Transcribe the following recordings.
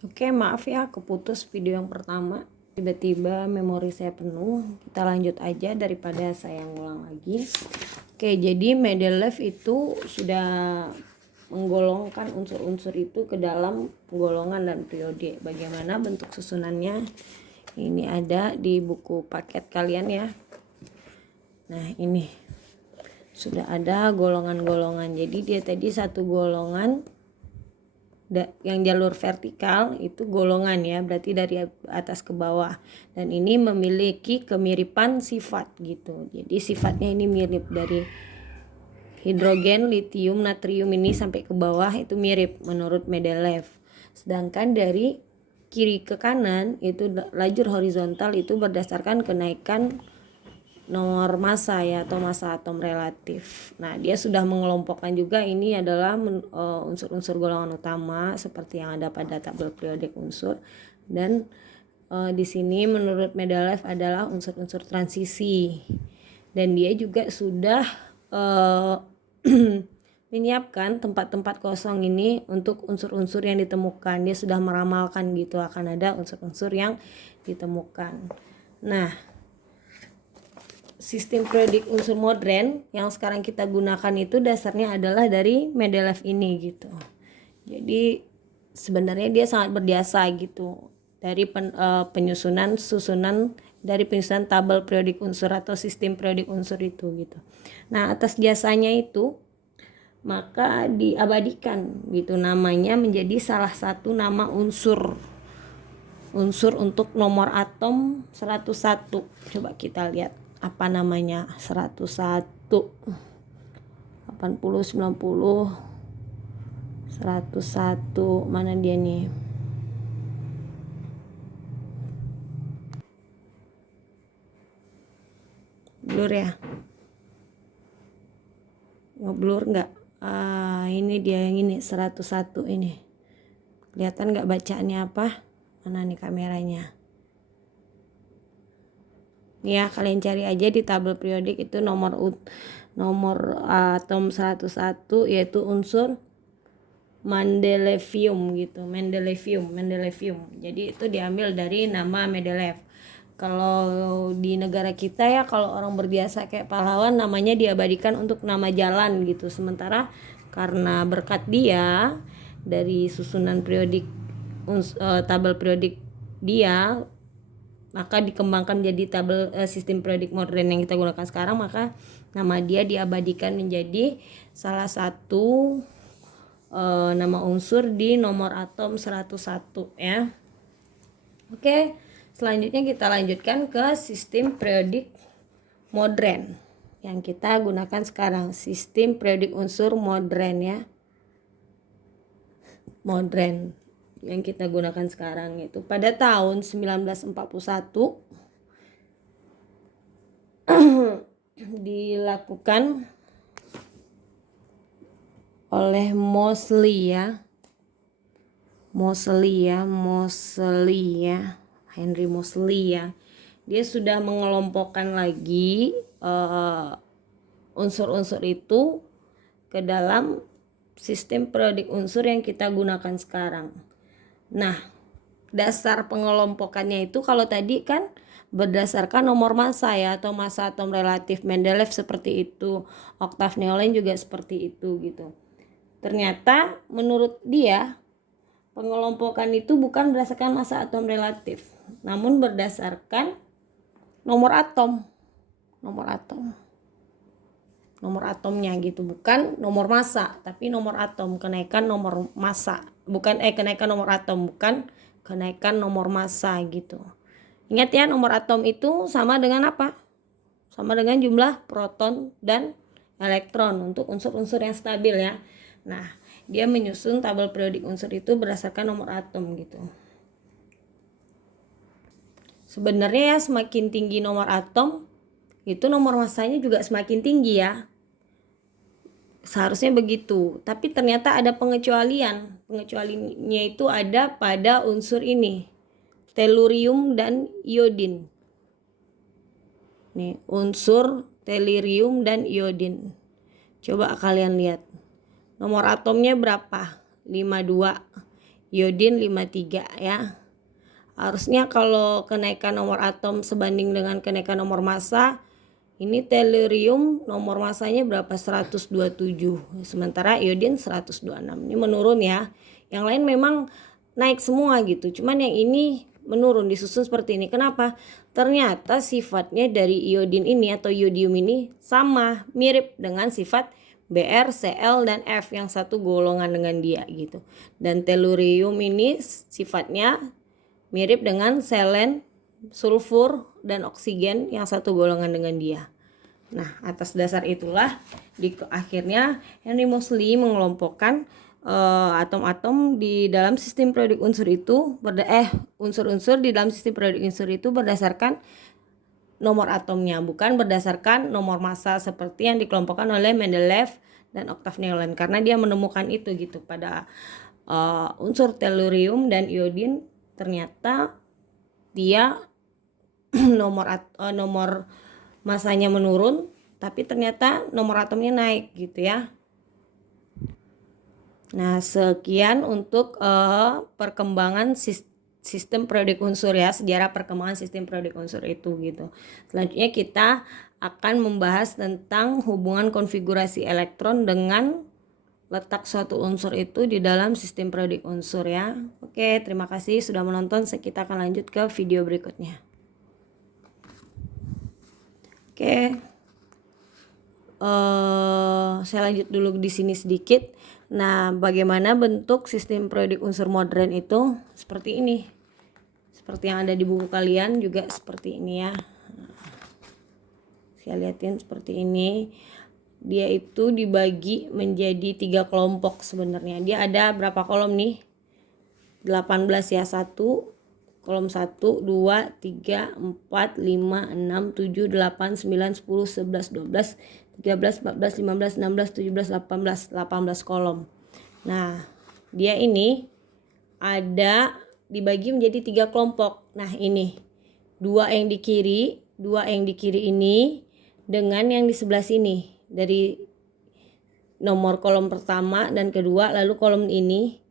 Oke, maaf ya keputus video yang pertama. Tiba-tiba memori saya penuh. Kita lanjut aja daripada saya ngulang lagi. Oke, jadi Mendeleev itu sudah menggolongkan unsur-unsur itu ke dalam golongan dan periode. Bagaimana bentuk susunannya? Ini ada di buku paket kalian ya. Nah, ini sudah ada golongan-golongan. Jadi dia tadi satu golongan yang jalur vertikal itu golongan ya, berarti dari atas ke bawah, dan ini memiliki kemiripan sifat gitu. Jadi sifatnya ini mirip dari hidrogen, litium, natrium ini sampai ke bawah itu mirip menurut Mendeleev. Sedangkan dari kiri ke kanan itu lajur horizontal itu berdasarkan kenaikan nomor massa ya, atau massa atom relatif. Nah, dia sudah mengelompokkan juga ini adalah unsur-unsur golongan utama seperti yang ada pada tabel periodik unsur, dan di sini menurut Mendeleev adalah unsur-unsur transisi. Dan dia juga sudah menyiapkan tempat-tempat kosong ini untuk unsur-unsur yang ditemukan. Dia sudah meramalkan gitu akan ada unsur-unsur yang ditemukan. Nah, sistem periodik unsur modern yang sekarang kita gunakan itu dasarnya adalah dari Mendeleev ini gitu. Jadi sebenarnya dia sangat berjasa gitu dari penyusunan tabel periodik unsur atau sistem periodik unsur itu gitu. Nah, atas jasanya itu maka diabadikan gitu namanya menjadi salah satu nama unsur untuk nomor atom 101. Coba kita lihat apa namanya. 101, 80, 90, 101, mana dia nih? Blur ya? Ngeblur nggak? Ini dia yang ini 101 ini. Kelihatan nggak bacaannya apa? Mana nih kameranya? Ya, kalian cari aja di tabel periodik itu nomor atom 101 yaitu unsur Mendeleevium gitu. Mendeleevium. Jadi itu diambil dari nama Mendeleev. Kalau di negara kita ya, kalau orang berbiasa kayak pahlawan namanya diabadikan untuk nama jalan gitu. Sementara karena berkat dia dari susunan periodik tabel periodik dia, maka dikembangkan jadi tabel sistem periodik modern yang kita gunakan sekarang, maka nama dia diabadikan menjadi salah satu nama unsur di nomor atom 101 ya. Oke, selanjutnya kita lanjutkan ke sistem periodik modern yang kita gunakan sekarang, sistem periodik unsur modern ya. Modern yang kita gunakan sekarang itu pada tahun 1941 dilakukan oleh Moseley ya, Henry Moseley ya. Dia sudah mengelompokkan lagi unsur-unsur itu ke dalam sistem periodik unsur yang kita gunakan sekarang. Nah, dasar pengelompokannya itu kalau tadi kan berdasarkan nomor massa ya, atau massa atom relatif. Mendeleev seperti itu, Octave Neolin juga seperti itu gitu. Ternyata menurut dia pengelompokan itu bukan berdasarkan massa atom relatif, namun berdasarkan nomor atomnya gitu, bukan nomor massa tapi nomor atom, kenaikan nomor massa, kenaikan nomor atom, bukan kenaikan nomor massa gitu. Ingat ya, nomor atom itu sama dengan apa? Sama dengan jumlah proton dan elektron untuk unsur-unsur yang stabil ya. Nah, dia menyusun tabel periodik unsur itu berdasarkan nomor atom gitu. Sebenarnya ya, semakin tinggi nomor atom itu nomor massanya juga semakin tinggi ya. Seharusnya begitu, tapi ternyata ada pengecualian. Pengecualiannya itu ada pada unsur ini, tellurium dan iodin. Nih, unsur tellurium dan iodin. Coba kalian lihat. Nomor atomnya berapa? 52. iodin 53 ya. Harusnya kalau kenaikan nomor atom sebanding dengan kenaikan nomor massa, ini tellurium nomor massanya berapa? 127. Sementara iodin 126. Ini menurun ya. Yang lain memang naik semua gitu. Cuman yang ini menurun, disusun seperti ini. Kenapa? Ternyata sifatnya dari iodin ini atau iodium ini sama, mirip dengan sifat Br, Cl, dan F yang satu golongan dengan dia gitu. Dan tellurium ini sifatnya mirip dengan selen, sulfur, dan oksigen yang satu golongan dengan dia. Nah, atas dasar itulah akhirnya Henry Moseley mengelompokkan atom-atom di dalam sistem periodik unsur itu unsur-unsur di dalam sistem periodik unsur itu berdasarkan nomor atomnya, bukan berdasarkan nomor massa seperti yang dikelompokkan oleh Mendeleev dan Octave Neulon, karena dia menemukan itu gitu pada unsur tellurium dan iodin. Ternyata dia nomor masanya menurun, tapi ternyata nomor atomnya naik gitu ya. Nah, sekian untuk perkembangan sistem periodik unsur ya, sejarah perkembangan sistem periodik unsur itu gitu. Selanjutnya kita akan membahas tentang hubungan konfigurasi elektron dengan letak suatu unsur itu di dalam sistem periodik unsur ya. Oke, terima kasih sudah menonton. Kita akan lanjut ke video berikutnya. Oke, saya lanjut dulu di sini sedikit. Nah, bagaimana bentuk sistem periodik unsur modern itu? Seperti ini. Seperti yang ada di buku kalian juga seperti ini ya. Saya lihatin seperti ini. Dia itu dibagi menjadi 3 kelompok sebenarnya. Dia ada berapa kolom nih? 18 ya. 1, kolom 1, 2, 3, 4, 5, 6, 7, 8, 9, 10, 11, 12, 13, 14, 15, 16, 17, 18 kolom. Nah, dia ini ada dibagi menjadi 3 kelompok. Nah, ini 2 yang di kiri, 2 yang di kiri ini dengan yang di sebelah sini. Dari nomor kolom pertama dan kedua, lalu kolom ini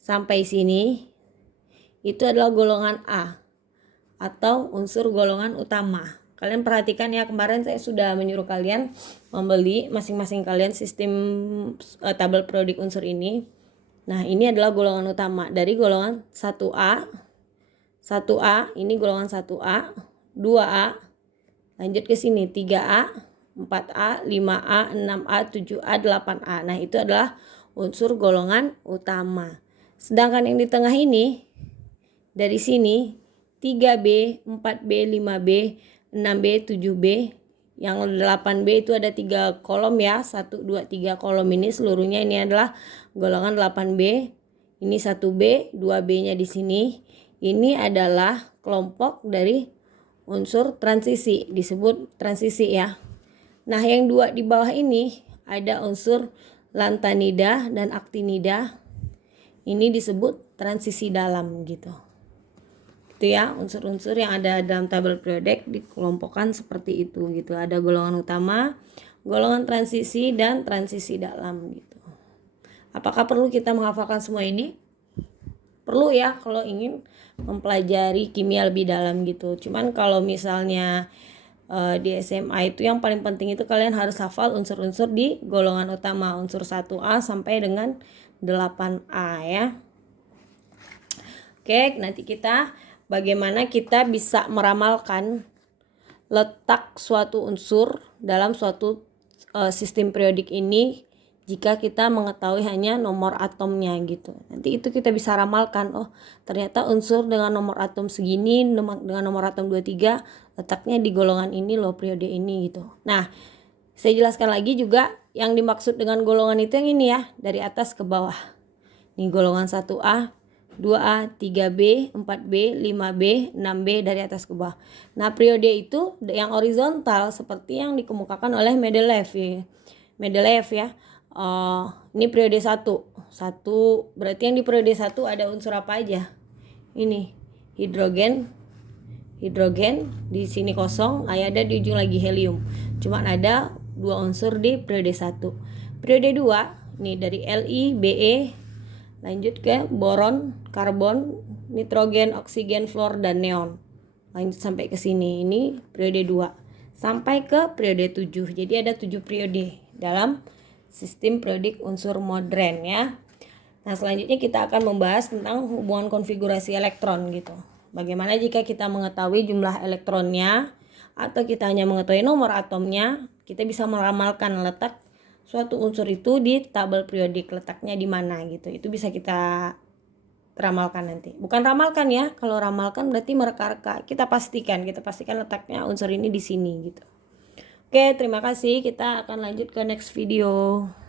sampai sini itu adalah golongan A atau unsur golongan utama. Kalian perhatikan ya, kemarin saya sudah menyuruh kalian membeli masing-masing kalian sistem tabel periodik unsur ini. Nah, ini adalah golongan utama dari golongan 1A. 1A ini golongan 1A, 2A, lanjut ke sini 3A, 4A, 5A, 6A, 7A, 8A. Nah, itu adalah unsur golongan utama. Sedangkan yang di tengah ini, dari sini 3B, 4B, 5B, 6B, 7B. Yang 8B itu ada 3 kolom ya. 1, 2, 3 kolom ini seluruhnya ini adalah golongan 8B. Ini 1B, 2B-nya di sini. Ini adalah kelompok dari unsur transisi, disebut transisi ya. Nah, yang 2 di bawah ini ada unsur lantanida dan aktinida. Ini disebut transisi dalam gitu. Itu ya, unsur-unsur yang ada dalam tabel periodik dikelompokkan seperti itu gitu. Ada golongan utama, golongan transisi, dan transisi dalam gitu. Apakah perlu kita menghafalkan semua ini? Perlu ya kalau ingin mempelajari kimia lebih dalam gitu. Cuman kalau misalnya di SMA itu yang paling penting itu kalian harus hafal unsur-unsur di golongan utama, unsur 1A sampai dengan 8A ya. Oke, nanti bagaimana kita bisa meramalkan letak suatu unsur dalam suatu sistem periodik ini jika kita mengetahui hanya nomor atomnya gitu. Nanti itu kita bisa ramalkan, oh ternyata unsur dengan nomor atom segini dengan nomor atom 23 letaknya di golongan ini loh, periode ini gitu. Nah, saya jelaskan lagi juga yang dimaksud dengan golongan itu yang ini ya, dari atas ke bawah. Ini golongan 1A, 2A, 3B, 4B, 5B, 6B dari atas ke bawah. Nah, periode itu yang horizontal seperti yang dikemukakan oleh Mendeleev ya. Ini periode 1 berarti yang di periode 1 ada unsur apa aja? Ini hidrogen di sini kosong, ada di ujung lagi helium. Cuma ada 2 unsur di periode 1. Periode 2 nih dari Li, Be, Lanjut ke boron, karbon, nitrogen, oksigen, fluor, dan neon. Lanjut sampai ke sini. Ini periode 2 sampai ke periode 7. Jadi ada 7 periode dalam sistem periodik unsur modern ya. Nah, selanjutnya kita akan membahas tentang hubungan konfigurasi elektron gitu. Bagaimana jika kita mengetahui jumlah elektronnya atau kita hanya mengetahui nomor atomnya, kita bisa meramalkan letak suatu unsur itu di tabel periodik, letaknya di mana gitu. Itu bisa kita ramalkan nanti. Bukan ramalkan ya. Kalau ramalkan berarti mereka-reka. Kita pastikan letaknya unsur ini di sini gitu. Oke, terima kasih. Kita akan lanjut ke next video.